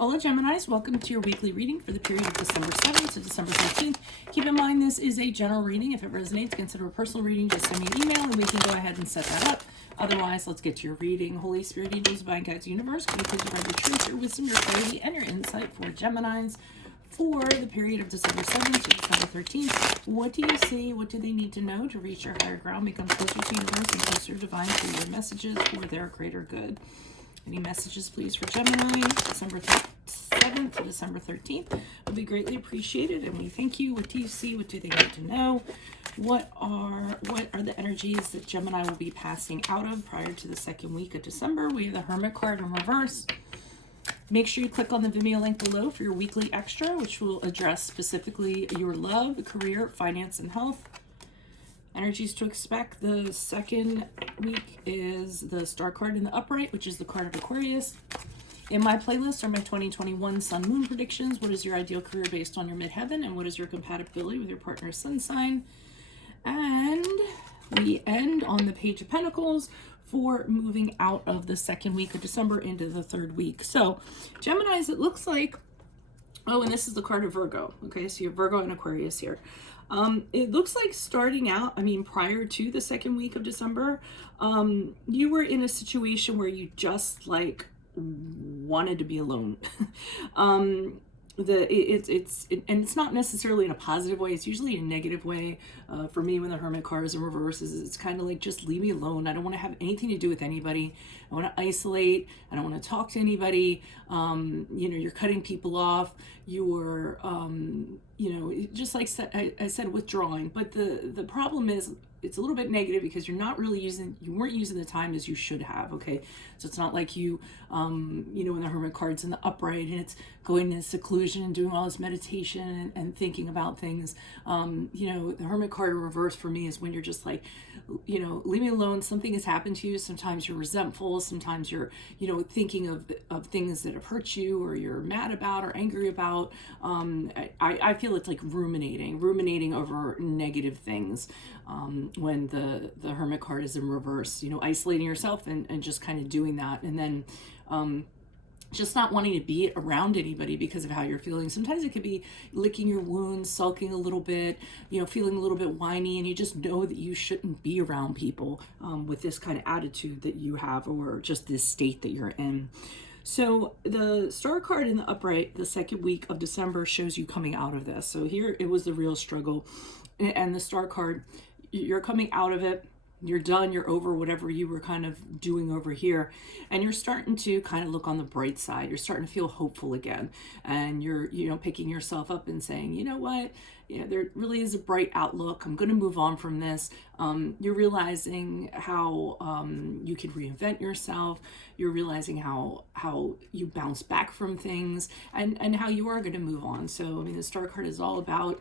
Hola Geminis, welcome to your weekly reading for the period of December 7th to December 13th. Keep in mind this is a general reading. If it resonates, consider a personal reading. Just send me an email and we can go ahead and set that up. Otherwise, let's get to your reading. Holy Spirit, angels, divine guides, universe, can you please provide your truth, your wisdom, your clarity, and your insight for Geminis for the period of December 7th to December 13th. What do you see? What do they need to know to reach your higher ground, become closer to universe, and closer to divine through your messages for their greater good? Any messages, please, for Gemini, December 7th to December 13th would be greatly appreciated, and we thank you. What do you see? What do they need to know? What are the energies that Gemini will be passing out of prior to the second week of December? We have the Hermit card in reverse. Make sure you click on the Vimeo link below for your weekly extra, which will address specifically your love, career, finance, and health. Energies to expect the second week is the Star card in the upright, which is the card of Aquarius. In my playlist are my 2021 Sun Moon predictions. What is your ideal career based on your midheaven, and what is your compatibility with your partner's sun sign? And we end on the Page of Pentacles for moving out of the second week of December into the third week. So Geminis, it looks like, oh, and this is the card of Virgo. Okay, so you have Virgo and Aquarius here. It looks like starting out, prior to the second week of December, you were in a situation where you just like wanted to be alone. It's not necessarily in a positive way. It's usually a negative way. For me, when the Hermit card is in reverse, it's kind of like, just leave me alone. I don't want to have anything to do with anybody. I want to isolate. I don't want to talk to anybody. You're cutting people off. You're, just like I said, withdrawing. But the problem is, it's a little bit negative because you weren't using the time as you should have. Okay, so it's not like you, when the Hermit card's in the upright and it's going into seclusion and doing all this meditation and thinking about things. The Hermit card in reverse for me is when you're just like, leave me alone. Something has happened to you. Sometimes you're resentful. Sometimes you're, thinking of things that have hurt you, or you're mad about or angry about. I feel it's like ruminating over negative things. When the Hermit card is in reverse, isolating yourself and just kind of doing that. And then, just not wanting to be around anybody because of how you're feeling. Sometimes it could be licking your wounds, sulking a little bit, feeling a little bit whiny, and you just know that you shouldn't be around people with this kind of attitude that you have, or just this state that you're in. So the Star card in the upright, the second week of December, shows you coming out of this. So here it was the real struggle. And the Star card, you're coming out of it. You're done, you're over whatever you were kind of doing over here, and you're starting to kind of look on the bright side. You're starting to feel hopeful again, and you're picking yourself up and saying, you know what, there really is a bright outlook. I'm going to move on from this. You're realizing how you can reinvent yourself. You're realizing how you bounce back from things, and how you are going to move on. So the Star card is all about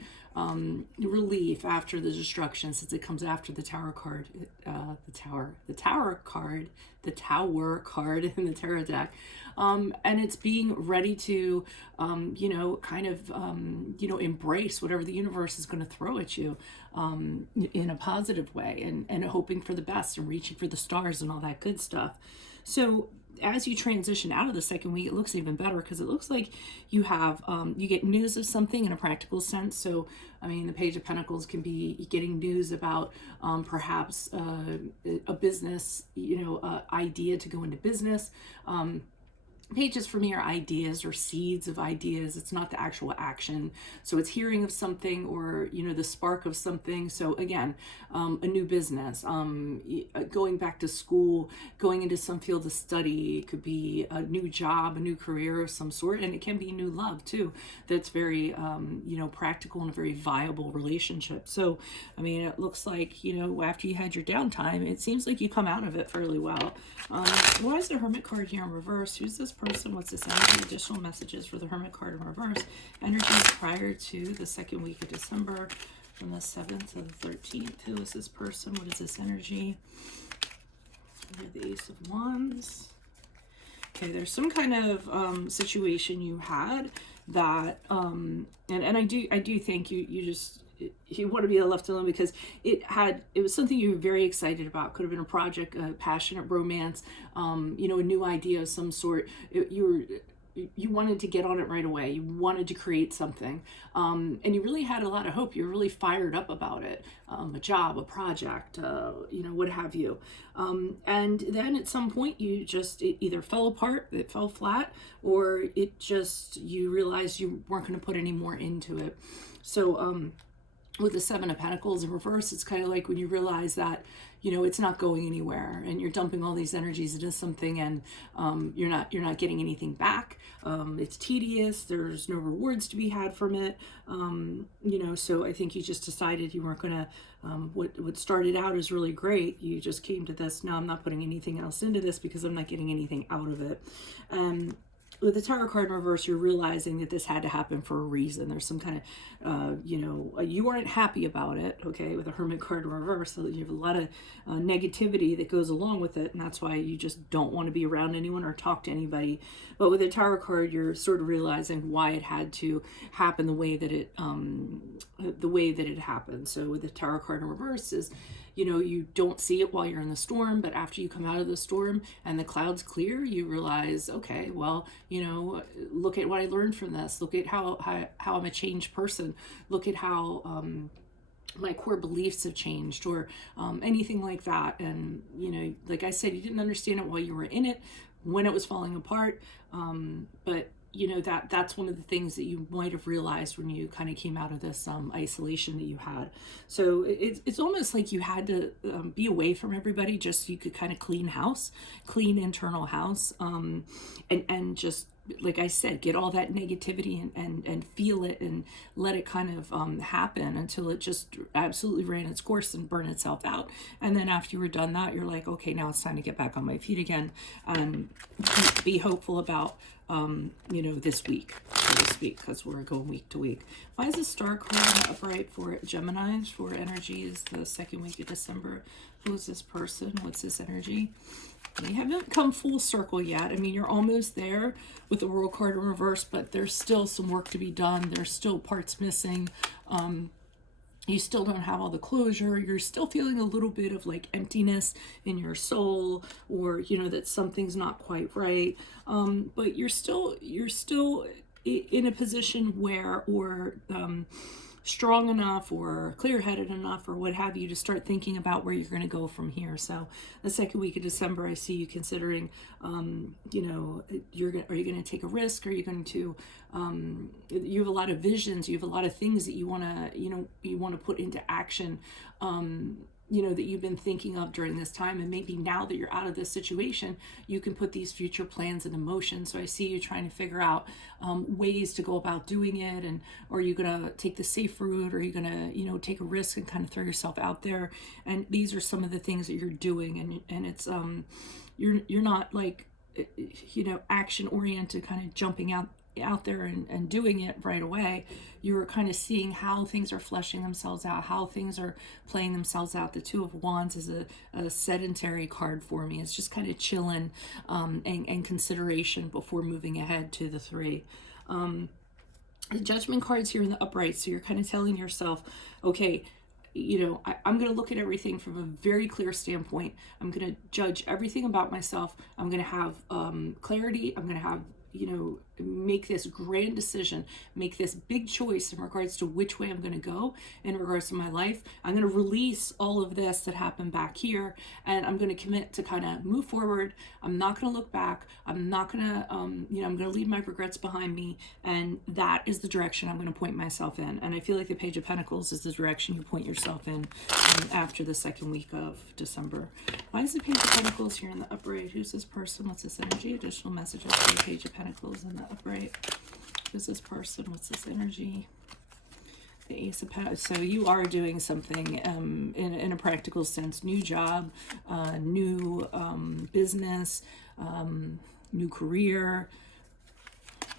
relief after the destruction, since it comes after the Tower card, the Tower card in the Tarot deck, and it's being ready to, embrace whatever the universe is going to throw at you, in a positive way, and hoping for the best and reaching for the stars and all that good stuff. So as you transition out of the second week, it looks even better, because it looks like you have, you get news of something in a practical sense. So, the Page of Pentacles can be getting news about perhaps a business, idea to go into business. Pages for me are ideas or seeds of ideas. It's not the actual action. So it's hearing of something, or, the spark of something. So again, a new business, going back to school, going into some field of study. It could be a new job, a new career of some sort, and it can be new love too. That's very, practical and a very viable relationship. So, it looks like, after you had your downtime, it seems like you come out of it fairly well. Why is the Hermit card here in reverse? Who's this person? What's this energy? Additional messages for the Hermit card in reverse. Energies prior to the second week of December, from the 7th to the 13th. Who is this person? What is this energy? The Ace of Wands. Okay, there's some kind of situation you had that, and I do think you want to be left alone, because it was something you were very excited about. Could have been a project, a passionate romance, a new idea of some sort. You were you wanted to get on it right away. You wanted to create something, and you really had a lot of hope. You were really fired up about it, a job, a project, what have you. And then at some point, it either fell apart, it fell flat, or you realized you weren't going to put any more into it. So, with the Seven of Pentacles in reverse, it's kind of like when you realize that, it's not going anywhere, and you're dumping all these energies into something, and you're not getting anything back. It's tedious. There's no rewards to be had from it. So I think you just decided you weren't gonna. What started out as really great, you just came to this. Now I'm not putting anything else into this because I'm not getting anything out of it. With the Tower card in reverse, you're realizing that this had to happen for a reason. There's some kind of, you aren't happy about it, okay, with the Hermit card in reverse. So you have a lot of negativity that goes along with it, and that's why you just don't want to be around anyone or talk to anybody. But with the Tower card, you're sort of realizing why it had to happen the way that it happened. So with the Tower card in reverse is, you don't see it while you're in the storm, but after you come out of the storm and the clouds clear, you realize, okay, well, look at what I learned from this. Look at how I'm a changed person. Look at how my core beliefs have changed, or anything like that. And, like I said, you didn't understand it while you were in it, when it was falling apart. But that's one of the things that you might have realized when you kind of came out of this isolation that you had. So it's almost like you had to be away from everybody just so you could kind of clean internal house, and just, like I said, get all that negativity and feel it and let it kind of happen until it just absolutely ran its course and burned itself out. And then after you were done that, you're like, okay, now it's time to get back on my feet again and be hopeful about this week, so to speak, because we're going week to week. Why is the Star card upright for Geminis? For energy is the second week of December. Who is this person? What's this energy? They haven't come full circle yet. I mean, you're almost there with the World card in reverse, but there's still some work to be done. There's still parts missing. You still don't have all the closure. You're still feeling a little bit of like emptiness in your soul, or that something's not quite right. But you're still in a position where, or strong enough or clear-headed enough or what have you to start thinking about where you're going to go from here. So the second week of December, I see you considering, are you going to take a risk? Are you going to, you have a lot of visions, you have a lot of things that you want to put into action, that you've been thinking of during this time. And maybe now that you're out of this situation, you can put these future plans into motion. So I see you trying to figure out ways to go about doing it. And, or are you going to take the safe route? Or are you going to, take a risk and kind of throw yourself out there? And these are some of the things that you're doing. And it's, you're not like, action oriented, kind of jumping out there and doing it right away. You're kind of seeing how things are fleshing themselves out, how things are playing themselves out. The Two of Wands is a sedentary card for me. It's just kind of chilling and consideration before moving ahead to the Three. The Judgment card's here in the upright, so you're kind of telling yourself, okay, I'm going to look at everything from a very clear standpoint. I'm going to judge everything about myself. I'm going to have clarity. I'm going to have, make this grand decision, make this big choice in regards to which way I'm going to go in regards to my life. I'm going to release all of this that happened back here, and I'm going to commit to kind of move forward. I'm not going to look back. I'm not going to, I'm going to leave my regrets behind me, and that is the direction I'm going to point myself in. And I feel like the Page of Pentacles is the direction you point yourself in after the second week of December. Why is the Page of Pentacles here in the upright? Who's this person? What's this energy? Additional messages for the Page of Pentacles in the upright. Who's this person? What's this energy? The Ace of Pentacles. So you are doing something in a practical sense. New job, new business, new career.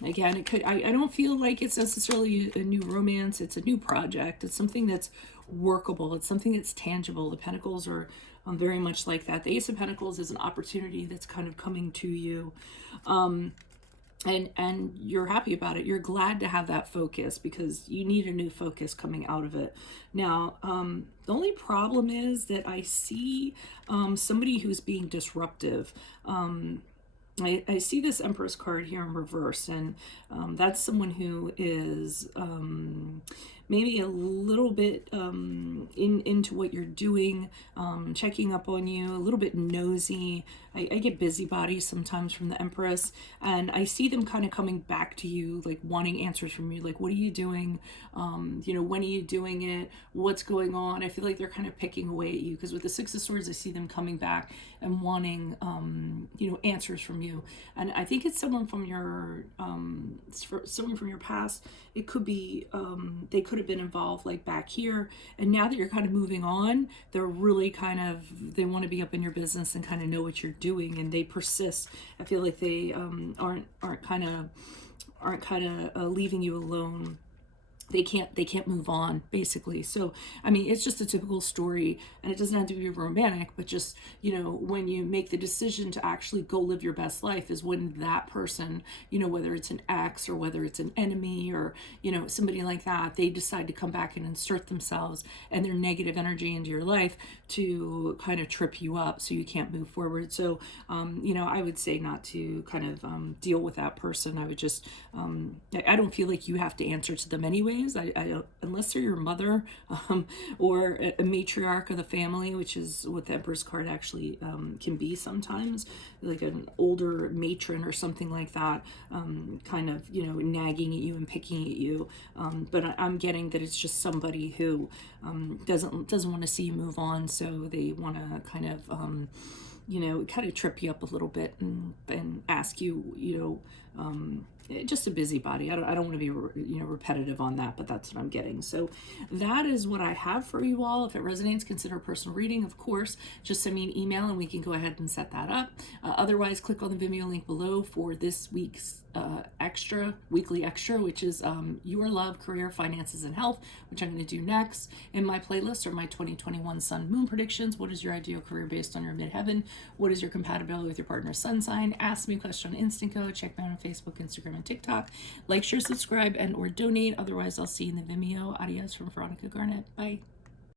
Again, it could. I don't feel like it's necessarily a new romance. It's a new project. It's something that's workable. It's something that's tangible. The Pentacles are very much like that. The Ace of Pentacles is an opportunity that's kind of coming to you. And you're happy about it. You're glad to have that focus because you need a new focus coming out of it. Now, the only problem is that I see somebody who's being disruptive. I see this Empress card here in reverse, and that's someone who is maybe a little bit into what you're doing, checking up on you, a little bit nosy. I get busybody sometimes from the Empress, and I see them kind of coming back to you, like wanting answers from you, like, what are you doing? When are you doing it? What's going on? I feel like they're kind of picking away at you, because with the Six of Swords, I see them coming back and wanting, answers from you. And I think it's someone from your, someone from your past. It could be, they could have been involved like back here, and now that you're kind of moving on, they're really kind of, they want to be up in your business and kind of know what you're doing, and they persist. I feel like they aren't kind of leaving you alone. They can't move on, basically. So I mean, it's just a typical story, and it doesn't have to be romantic, but just, when you make the decision to actually go live your best life is when that person, whether it's an ex or whether it's an enemy, or somebody like that, they decide to come back and insert themselves and their negative energy into your life to kind of trip you up so you can't move forward. So I would say not to kind of deal with that person. I would just I don't feel like you have to answer to them anyways. I don't, unless they're your mother, or a matriarch of the family, which is what the Empress card actually can be sometimes, like an older matron or something like that, kind of nagging at you and picking at you. But I'm getting that it's just somebody who doesn't want to see you move on, so they want to kind of kind of trip you up a little bit, and ask you, just a busybody. I don't want to be repetitive on that, but that's what I'm getting. So that is what I have for you all. If it resonates, consider a personal reading. Of course, just send me an email and we can go ahead and set that up. Otherwise, click on the Vimeo link below for this week's weekly extra, which is your love, career, finances, and health, which I'm going to do next. In my playlist are my 2021 sun moon predictions. What is your ideal career based on your midheaven? What is your compatibility with your partner's sun sign? Ask me a question on Instant Go. Check me out on Facebook, Instagram, and TikTok. Like, share, subscribe, and or donate. Otherwise, I'll see you in the Vimeo. Adios from Veronica Garnett. Bye.